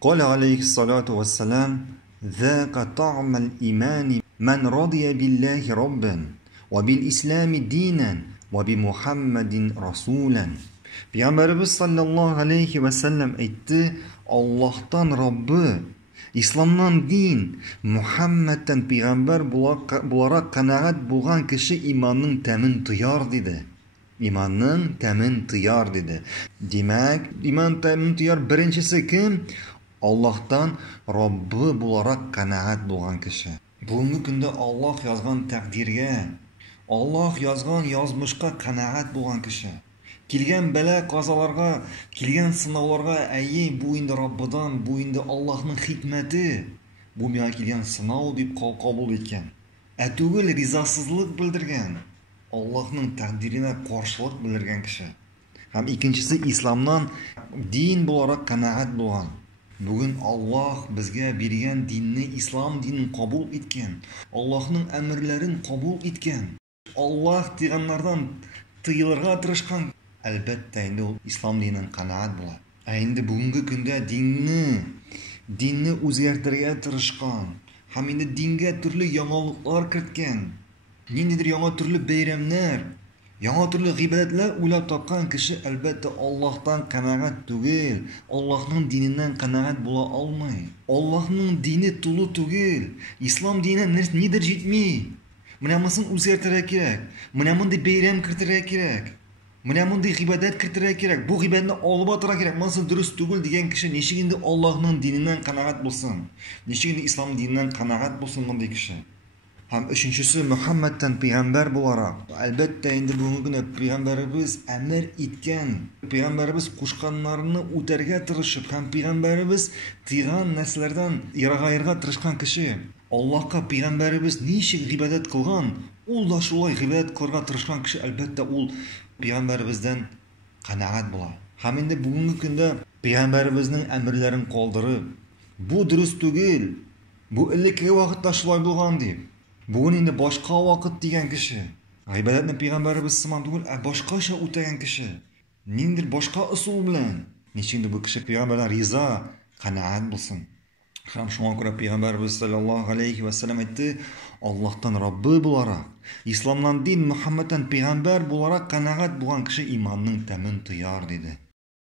قال عليه الصلاة والسلام ذاق طعم الإيمان من رضي بالله ربا وبالإسلام دينا وبمحمد رسولا. Peygamberimiz sallallahu aleyhi ve sellem etti, Allah'tan Rabbi, İslam'dan din, Muhammed'den peygamber bularak kanaat bulgan kişi imanın temin tıyar dedi. İmanın temin tıyar dedi. Demek iman temin tıyar birincisi kim? Allah'tan Rabbi bularak kanaat bulgan kişi. Bugünkü günde Allah yazgan takdirge, Allah yazgan yazmışka kanaat bulgan kişi. Kilgen bela kazalarga, kilgen sınavlarga bu indi Rabbidan, bu indi Allah'ın hikmeti, bu mena kilgen sınav deyip kabul etken. Tugul rizasızlık bildirgen, Allah'ın takdirine karşılık bildirgen kişi. Hem ikincisi İslam'dan din bularak kanaat bulgan. Bugün Allah bizge bergen dinni, İslam dinini kabul etken, Allah'ın emirlerin kabul etken, Allah diyenlerden tıyılırga tırışkan. Elbette indi İslam dininin kanaat bular. Endi bugünkü günde dinni o'zgartirishga tirishgan. Ham endi dinga turli yangiliklar kiritgan. Nindidir yangi turli bayramlar, yangi turli g'ibatlar o'ylab topgan kishi albatta Allohdan qanoat tugil, Allohning dinidan qanoat bo'la olmaydi. Allohning dini to'liq tugil. Islom dini nidir yetmaydi. Mana bunisi o'zgartirish kerak. Mana bunday bayram kiritirish kerak. Mana bunday ibodat kiritirish kerak. Bu ibodatni olib o'tirish kerak. Bunisi durust tugil degan kishi nechigindi Allohning dinidan qanoat bo'lsin. Nechigindi islom dinidan qanoat bo'lsin bunday kishi. Ham üçüncüsü Muhammed'den peygamber bularak. Elbette indi bugün peygamberimiz emir etken, peygamberimiz kuşkanlarını o'targa tirishib, ham peygamberimiz tiygan narsalardan yirag'ayirga tirishgan kishi. Allohga peygamberimiz nechik ibodat qilgan, ul da shulay ibodat qilishga tirishgan kishi albatta ul peygamberimizden qanoat bo'ladi. Ham endi bugungi kunda peygamberimizning emirlarini qoldirib, bu durust tugil, bu illikki vaqtda shulay bo'lgan deb. Bugün endi boshqa vaqt degan kishi, ibodatni peygamberimiz simon tugil, boshqacha o'tagan kishi, nindir boshqa usul bilan, nechindi bu kishi peygamberdan rizo, qanoat bo'lsin. Ham shunga ko'ra peygamberimiz sallallohu alayhi va sallam aytdi, Allohdan Robbi bo'larak, islomdan din, Muhammaddan peygamber bo'larak qanoat bo'lgan kishi imonning tamin tiyar dedi.